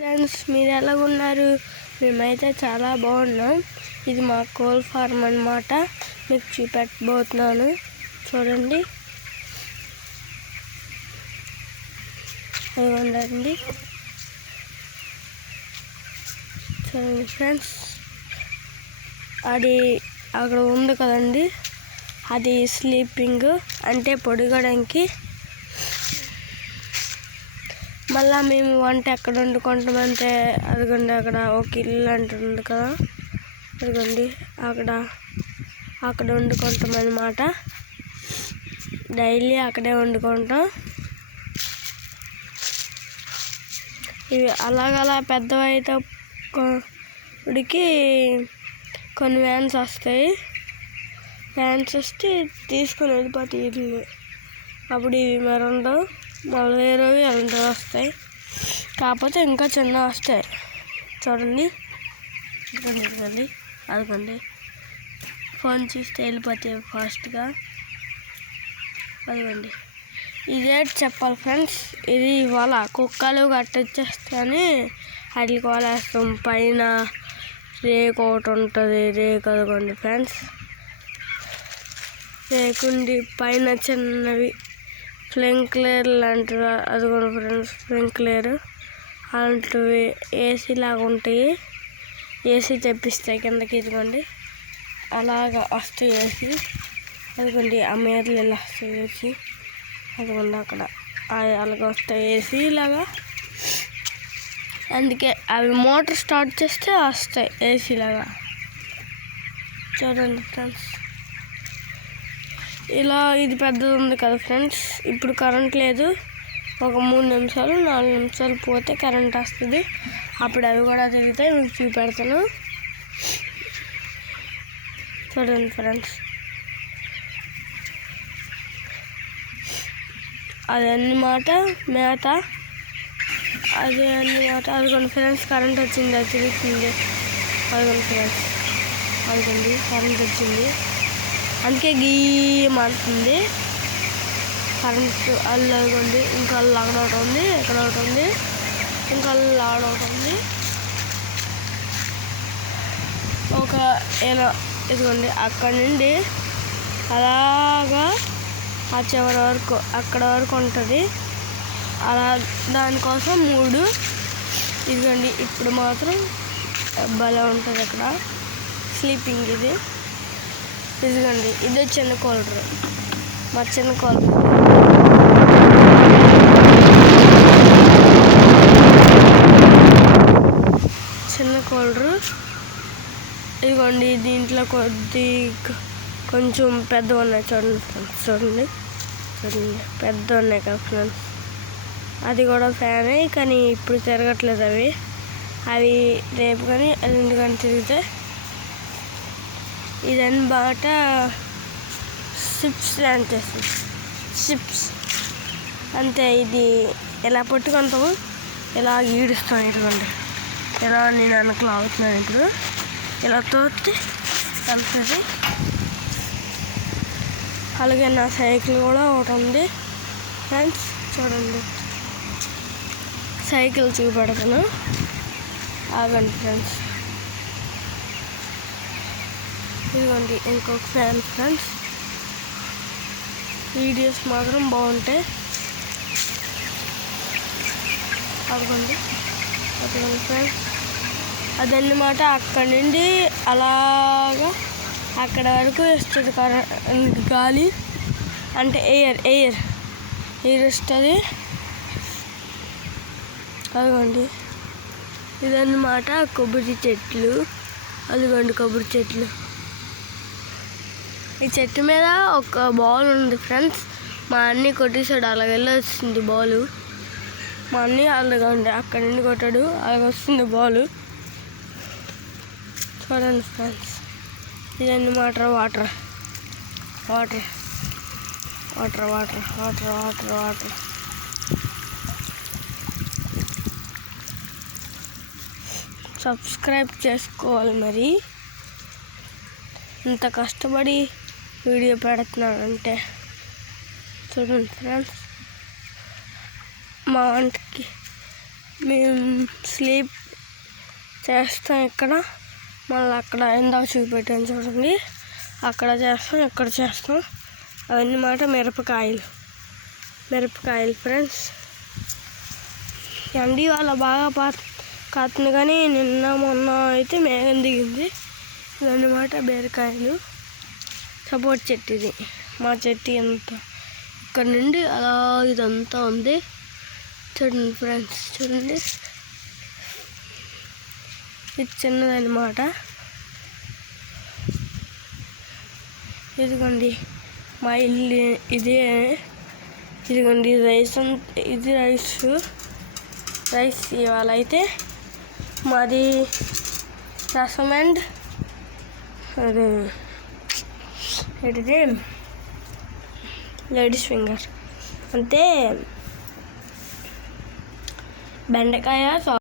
Friends, మీరు ఎలాగున్నారు? మేమైతే చాలా బాగున్నాం. ఇది మా కోల్ ఫార్మ్ అన్నమాట. మీకు చూపెట్టబోతున్నాను, చూడండి. అదిగోండి, చూడండి ఫ్రెండ్స్. అది అక్కడ ఉంది కదండి, అది స్లీపింగ్ అంటే పొడిగడానికి. మళ్ళీ మేము వంట ఎక్కడ వండుకుంటామంటే అదిగోండి, అక్కడ ఒక ఇల్లు అంటుంది కదా, అదిగోండి అక్కడ వండుకుంటాం అన్నమాట. డైలీ అక్కడే వండుకుంటాం. ఇవి అలాగలా పెద్దవైతే ఉడికి కొన్ని వ్యాన్స్ వస్తాయి. వ్యాన్స్ వస్తే తీసుకొని వెళ్ళిపోతాయి ఇల్లు. అప్పుడు ఇవి మరి ఉండవు, మళ్ళీ వేరేవి అలాంటివి వస్తాయి. కాకపోతే ఇంకా చిన్న వస్తాయి. చూడండి, ఇదిగోండి, అదిగోండి. ఫోన్ చూస్తే వెళ్ళిపోతాయి ఫాస్ట్గా. అదిగోండి, ఇదే చెప్పాలి ఫ్రెండ్స్. ఇది ఇవాళ కుక్కలు కట్టొచ్చేస్తాయని వాటికి వలేస్తాం. పైన రేకు ఒకటి ఉంటుంది, రేకు అదిగోండి ఫ్రెండ్స్. రేకుండి పైన చిన్నవి స్ప్రింక్లర్ లాంటివి, అదిగోండి ఫ్రెండ్స్, స్ప్రింక్లర్ అలాంటివి ఏసీ లాగా ఉంటాయి. ఏసీ తెప్పిస్తాయి కిందకి. ఇదిగోండి, అలాగా వస్తాయి ఏసీ. అదిగోండి, ఆ మీదలు ఇలా వస్తాయి ఏసీ. అదిగోండి, అక్కడ అలాగ వస్తాయి ఏసీ లాగా. అందుకే అవి మోటార్ స్టార్ట్ చేస్తే వస్తాయి ఏసీ లాగా. చూడండి ఫ్రెండ్స్, ఇలా ఇది పెద్దది ఉంది కదా ఫ్రెండ్స్. ఇప్పుడు కరెంట్ లేదు, ఒక 3 నిమిషాలు 4 నిమిషాలు పోతే కరెంట్ వస్తుంది. అప్పుడు అవి కూడా తిరుగుతాయి. మీకు చూపెడతాను, చూడండి ఫ్రెండ్స్. అదన్నమాట మేత, అదే అన్నమాట. అదిగోండి ఫ్రెండ్స్, కరెంట్ వచ్చింది, అది తిరుగుతుంది. అదిగోండి ఫ్రెండ్స్, అదిగోండి కరెంట్ వచ్చింది. అందుకే గీయమంటుంది కరెంటు. అదిగోండి, ఇంకా అక్కడ ఒకటి ఉంది, ఇక్కడ ఒకటి ఉంది, ఇంకా ఆడ ఒకటి ఉంది. ఒక ఇలా ఇదిగోండి, అక్కడ నుండి అలాగా ఆ చివరి వరకు అక్కడ వరకు ఉంటుంది. అలా దానికోసం 3. ఇదిగోండి, ఇప్పుడు మాత్రం భలే ఉంటుంది అక్కడ స్లీపింగ్. ఇదిగోండి, ఇదే చిన్న కూలర్, మా చిన్న కూలర్. చిన్న కూలరు ఇదిగోండి. దీంట్లో కొంచెం పెద్ద ఉన్నాయి, చూడండి ఫ్రెండ్స్. చూడండి పెద్ద ఉన్నాయి కదా ఫ్రెండ్స్. అది కూడా ఫ్యానే, కానీ ఇప్పుడు తిరగట్లేదు అవి రేపు కానీ ఎల్లుండి కానీ తిరిగితే. ఇదన్నమాట షిప్స్ లాంటి షిప్స్ అంతే. ఇది ఇలా పట్టుకుంటాము, ఇలా ఈడుస్తాం. ఇదిగోండి, ఇలా నేను వెనకలు ఆగుతున్నాను. ఇప్పుడు ఇలా తోస్తే వెళ్తుంది. అలాగే నా సైకిల్ కూడా ఒకటి ఉంది ఫ్రెండ్స్. చూడండి, సైకిల్ చూపెడతాను, ఆగండి ఫ్రెండ్స్. ఇదిగోండి ఇంకొక ఫ్యాన్ ఫ్రెండ్స్. వీడియోస్ మాత్రం బాగుంటాయి. అదిగోండి ఫ్రెండ్స్, అదన్నమాట. అక్కడ నుండి అలాగా అక్కడ వరకు వస్తుంది గాలి, అంటే ఎయిర్ వస్తుంది. అదిగోండి, ఇదన్నమాట కొబ్బరి చెట్లు. అదిగోండి కొబ్బరి చెట్లు. ఈ చెట్టు మీద ఒక బాల్ ఉంది ఫ్రెండ్స్. మా అన్నీ కొట్టేసాడు, అలాగ వచ్చింది బాలు. మా అన్నీ అలాగండి అక్కడ నుండి కొట్టాడు, అలాగ వస్తుంది బాలు. చూడండి ఫ్రెండ్స్, ఇదన్నమాట వాటర్. సబ్స్క్రైబ్ చేసుకోవాలి మరి, ఇంత కష్టపడి వీడియో పెడుతున్నానంటే. చూడండి ఫ్రెండ్స్, మా వంటకి మేము స్లీప్ చేస్తాం ఇక్కడ, మళ్ళీ అక్కడ ఎందాక చూపెట్టాను చూడండి, అక్కడ చేస్తాం, ఇక్కడ చేస్తాం. అవన్నీ మాట మిరపకాయలు ఫ్రెండ్స్. ఎండి వాళ్ళ బాగా కాస్తుంది, కానీ నిన్న మొన్న అయితే మేఘం దిగింది. ఇదన్నమాట బీరకాయలు. సపోర్ట్ చెట్టు ఇది, మా చెట్టు ఎంత ఇక్కడ నుండి అలా ఇదంతా ఉంది. చూడండి ఫ్రెండ్స్, చూడండి, ఇది చిన్నదన్నమాట. ఇదిగోండి మా ఇల్లు, ఇదిగోండి ఇది రైస్ ఇవాళ అయితే మాది రసం అండ్ అది ఏంటిది లేడీస్ ఫింగర్. అంటే బెండకాయ